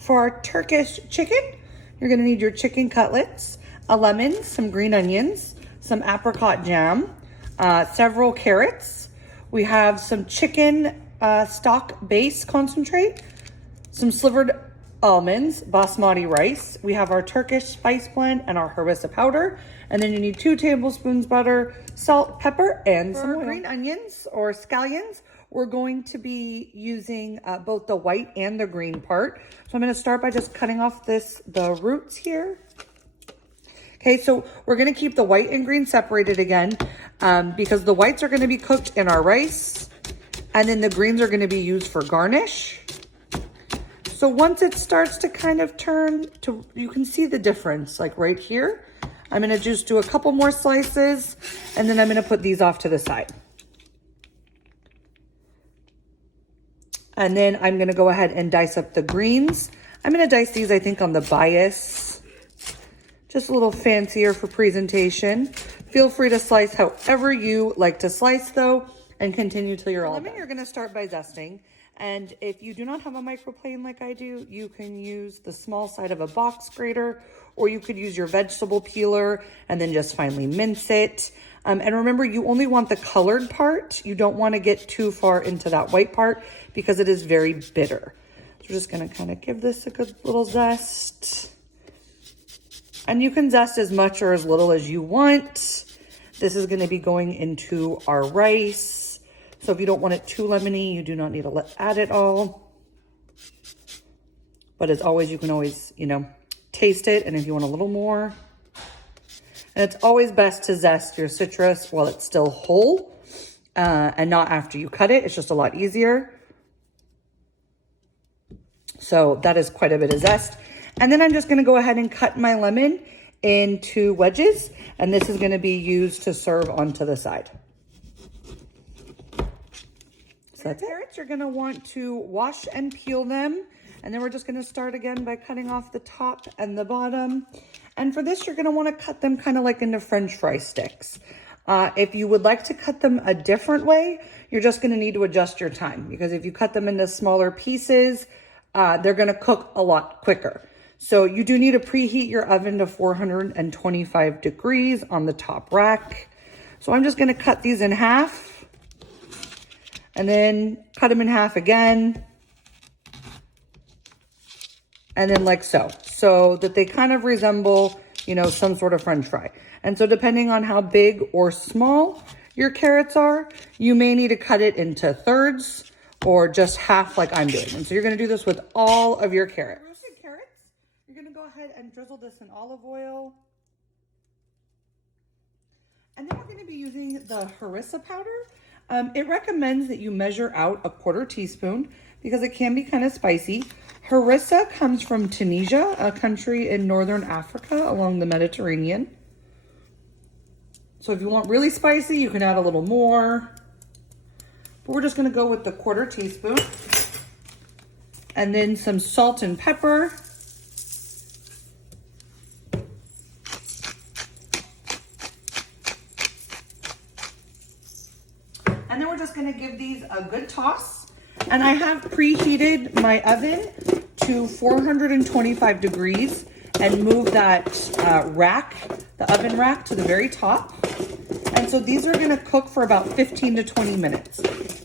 For our Turkish chicken, you're gonna need your chicken cutlets, a lemon, some green onions, some apricot jam, several carrots. We have some chicken stock base concentrate, some slivered almonds, basmati rice. We have our Turkish spice blend and our harissa powder. And then you need 2 tablespoons butter, salt, pepper, and some oil. Green onions or scallions, we're going to be using both the white and the green part. So I'm gonna start by just cutting off the roots here. Okay, so we're gonna keep the white and green separated again because the whites are gonna be cooked in our rice and then the greens are gonna be used for garnish. So once it starts to kind of turn to, you can see the difference, like right here. I'm gonna just do a couple more slices and then I'm gonna put these off to the side. And then I'm gonna go ahead and dice up the greens. I'm gonna dice these, I think, on the bias. Just a little fancier for presentation. Feel free to slice however you like to slice though, and continue till you're all done. You're gonna start by zesting. And if you do not have a microplane like I do, you can use the small side of a box grater, or you could use your vegetable peeler and then just finely mince it. And remember, you only want the colored part. You don't want to get too far into that white part because it is very bitter. So we're just gonna kind of give this a good little zest. And you can zest as much or as little as you want. This is gonna be going into our rice. So if you don't want it too lemony, you do not need to add it all. But as always, you can always, taste it. And if you want a little more. And it's always best to zest your citrus while it's still whole and not after you cut it. It's just a lot easier. So that is quite a bit of zest. And then I'm just gonna go ahead and cut my lemon into wedges. And this is gonna be used to serve onto the side. So that's carrots, you're gonna want to wash and peel them. And then we're just gonna start again by cutting off the top and the bottom. And for this, you're gonna wanna cut them kind of like into French fry sticks. If you would like to cut them a different way, you're just gonna need to adjust your time, because if you cut them into smaller pieces, they're gonna cook a lot quicker. So you do need to preheat your oven to 425 degrees on the top rack. So I'm just gonna cut these in half. And then cut them in half again. And then like so that they kind of resemble, some sort of French fry. And so depending on how big or small your carrots are, you may need to cut it into thirds or just half like I'm doing. And so you're gonna do this with all of your carrots. Roasted carrots, you're gonna go ahead and drizzle this in olive oil. And then we're gonna be using the harissa powder. It recommends that you measure out a 1/4 teaspoon because it can be kind of spicy. Harissa comes from Tunisia, a country in northern Africa along the Mediterranean. So if you want really spicy, you can add a little more. But we're just gonna go with the 1/4 teaspoon. And then some salt and pepper. And then we're just gonna give these a good toss. And I have preheated my oven to 425 degrees and move that the oven rack to the very top. And so these are gonna cook for about 15 to 20 minutes.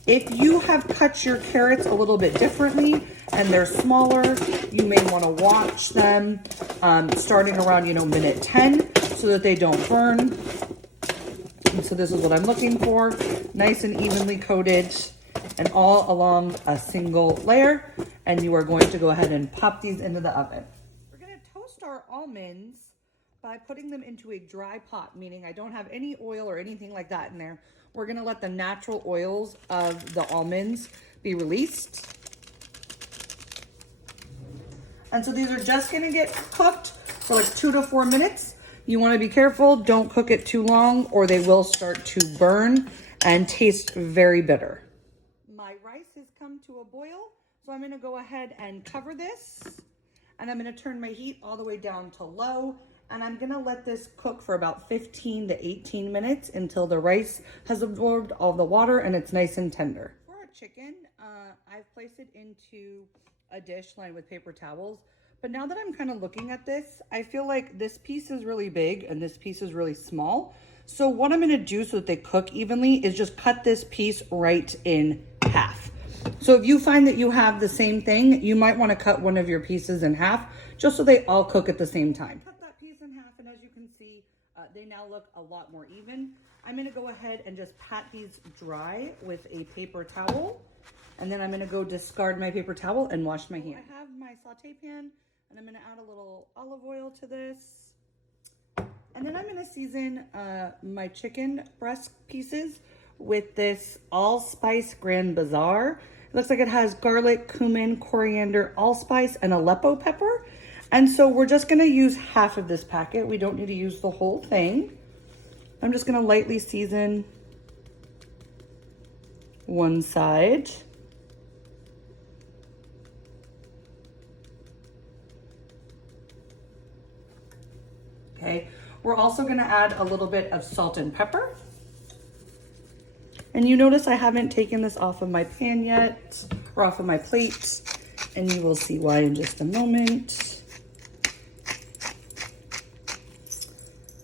If you have cut your carrots a little bit differently and they're smaller, you may wanna watch them starting around, minute 10 so that they don't burn. And so this is what I'm looking for. Nice and evenly coated and all along a single layer. And you are going to go ahead and pop these into the oven. We're gonna toast our almonds by putting them into a dry pot, meaning I don't have any oil or anything like that in there. We're gonna let the natural oils of the almonds be released. And so these are just gonna get cooked for like 2 to 4 minutes. You want to be careful, don't cook it too long or they will start to burn and taste very bitter. My rice has come to a boil, so I'm going to go ahead and cover this. And I'm going to turn my heat all the way down to low. And I'm going to let this cook for about 15 to 18 minutes until the rice has absorbed all the water and it's nice and tender. For our chicken, I've placed it into a dish lined with paper towels. But now that I'm kind of looking at this, I feel like this piece is really big and this piece is really small. So what I'm gonna do so that they cook evenly is just cut this piece right in half. So if you find that you have the same thing, you might wanna cut one of your pieces in half just so they all cook at the same time. Cut that piece in half, and as you can see, they now look a lot more even. I'm gonna go ahead and just pat these dry with a paper towel. And then I'm gonna go discard my paper towel and wash my hands. I have my saute pan, and I'm gonna add a little olive oil to this. And then I'm gonna season my chicken breast pieces with this allspice Grand Bazaar. It looks like it has garlic, cumin, coriander, allspice, and Aleppo pepper. And so we're just gonna use half of this packet. We don't need to use the whole thing. I'm just gonna lightly season one side. Okay, we're also gonna add a little bit of salt and pepper. And you notice I haven't taken this off of my pan yet, or off of my plate, and you will see why in just a moment.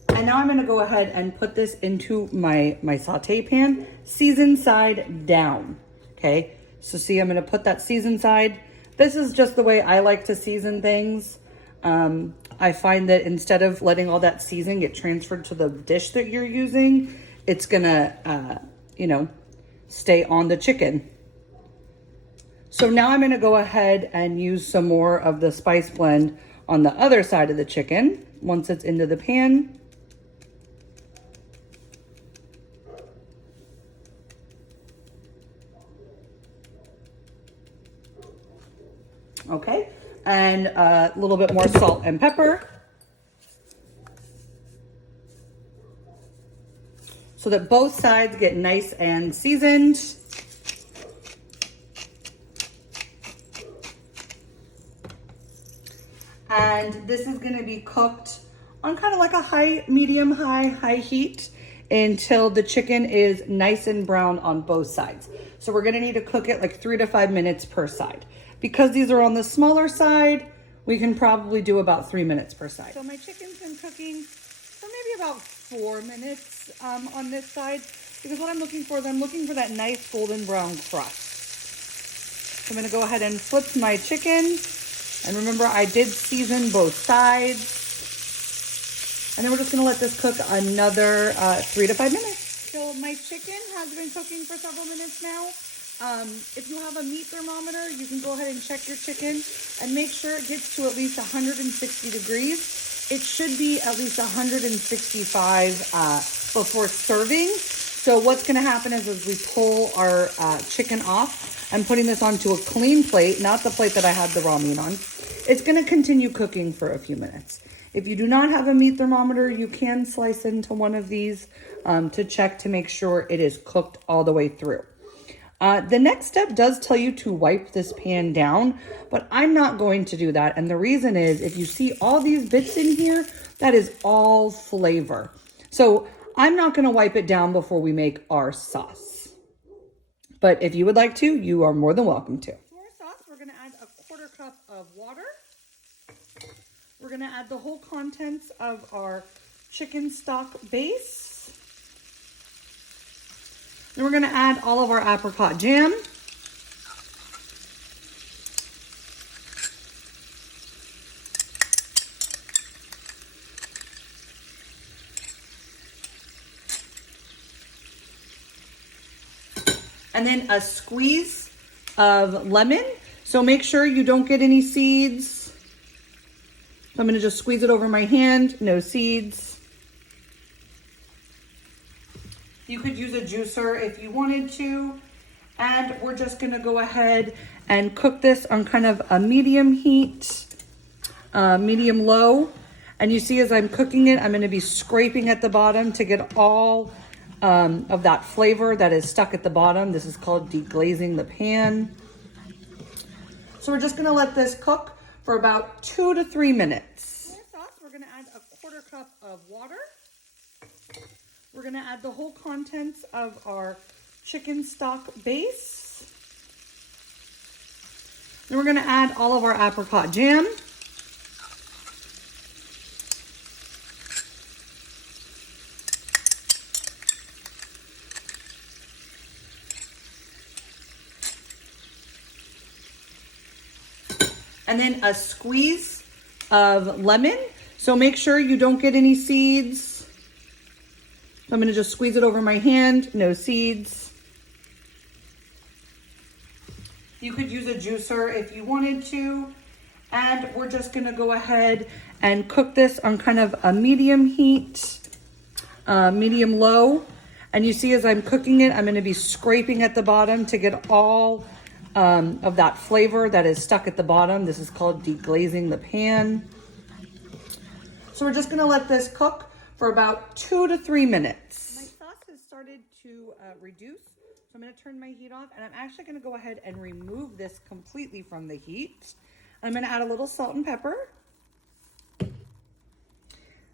And now I'm gonna go ahead and put this into my saute pan, seasoned side down, okay? So see, I'm gonna put that seasoned side. This is just the way I like to season things. I find that instead of letting all that seasoning get transferred to the dish that you're using, it's gonna, you know, stay on the chicken. So now I'm gonna go ahead and use some more of the spice blend on the other side of the chicken once it's into the pan. Okay, and a little bit more salt and pepper so that both sides get nice and seasoned. And this is gonna be cooked on kind of like a high heat until the chicken is nice and brown on both sides. So we're gonna need to cook it like 3 to 5 minutes per side. Because these are on the smaller side, we can probably do about 3 minutes per side. So my chicken's been cooking for maybe about 4 minutes on this side, because what I'm looking for is I'm looking for that nice golden brown crust. So I'm gonna go ahead and flip my chicken. And remember, I did season both sides. And then we're just gonna let this cook another 3 to 5 minutes. So my chicken has been cooking for several minutes now. If you have a meat thermometer, you can go ahead and check your chicken and make sure it gets to at least 160 degrees. It should be at least 165 before serving. So what's gonna happen is as we pull our chicken off, I'm putting this onto a clean plate, not the plate that I had the raw meat on. It's gonna continue cooking for a few minutes. If you do not have a meat thermometer, you can slice into one of these to check to make sure it is cooked all the way through. The next step does tell you to wipe this pan down, but I'm not going to do that. And the reason is, if you see all these bits in here, that is all flavor. So I'm not gonna wipe it down before we make our sauce. But if you would like to, you are more than welcome to. To our sauce, we're gonna add a 1/4 cup of water. We're gonna add the whole contents of our chicken stock base. Then we're gonna add all of our apricot jam. And then a squeeze of lemon. So make sure you don't get any seeds. So I'm gonna just squeeze it over my hand, no seeds. You could use a juicer if you wanted to. And we're just gonna go ahead and cook this on kind of a medium heat, medium low. And you see as I'm cooking it, I'm gonna be scraping at the bottom to get all of that flavor that is stuck at the bottom. This is called deglazing the pan. So we're just gonna let this cook for about 2 to 3 minutes. For our sauce, we're gonna add a 1/4 cup of water. We're gonna add the whole contents of our chicken stock base. Then we're gonna add all of our apricot jam. And then a squeeze of lemon. So make sure you don't get any seeds. So I'm gonna just squeeze it over my hand, no seeds. You could use a juicer if you wanted to. And we're just gonna go ahead and cook this on kind of a medium heat, medium low. And you see as I'm cooking it, I'm gonna be scraping at the bottom to get all of that flavor that is stuck at the bottom. This is called deglazing the pan. So we're just gonna let this cook for about 2 to 3 minutes. My sauce has started to reduce, so I'm gonna turn my heat off, and I'm actually gonna go ahead and remove this completely from the heat. I'm gonna add a little salt and pepper.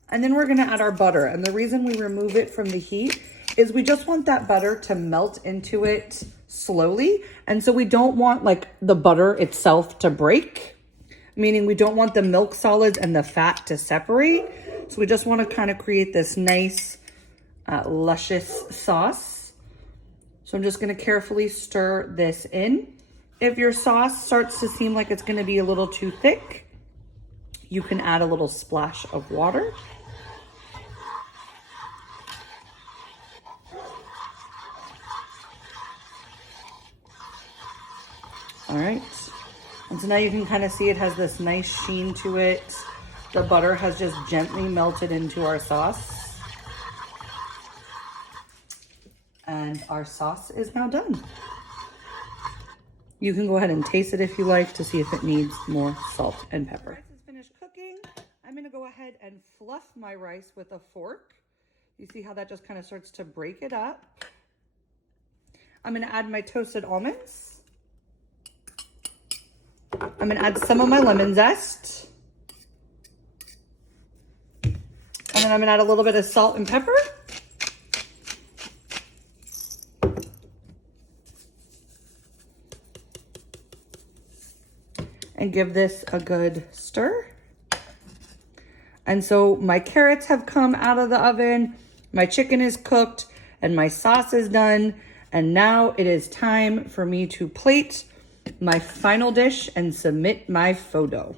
And then we're gonna add our butter. And the reason we remove it from the heat is we just want that butter to melt into it slowly. And so we don't want like the butter itself to break, meaning we don't want the milk solids and the fat to separate. So we just want to kind of create this nice, luscious sauce. So I'm just going to carefully stir this in. If your sauce starts to seem like it's going to be a little too thick, you can add a little splash of water. All right, and so now you can kind of see it has this nice sheen to it. The butter has just gently melted into our sauce. And our sauce is now done. You can go ahead and taste it if you like to see if it needs more salt and pepper. Rice is finished cooking. I'm gonna go ahead and fluff my rice with a fork. You see how that just kind of starts to break it up. I'm gonna add my toasted almonds. I'm gonna add some of my lemon zest. And then I'm gonna add a little bit of salt and pepper. And give this a good stir. And so my carrots have come out of the oven, my chicken is cooked, and my sauce is done. And now it is time for me to plate my final dish and submit my photo.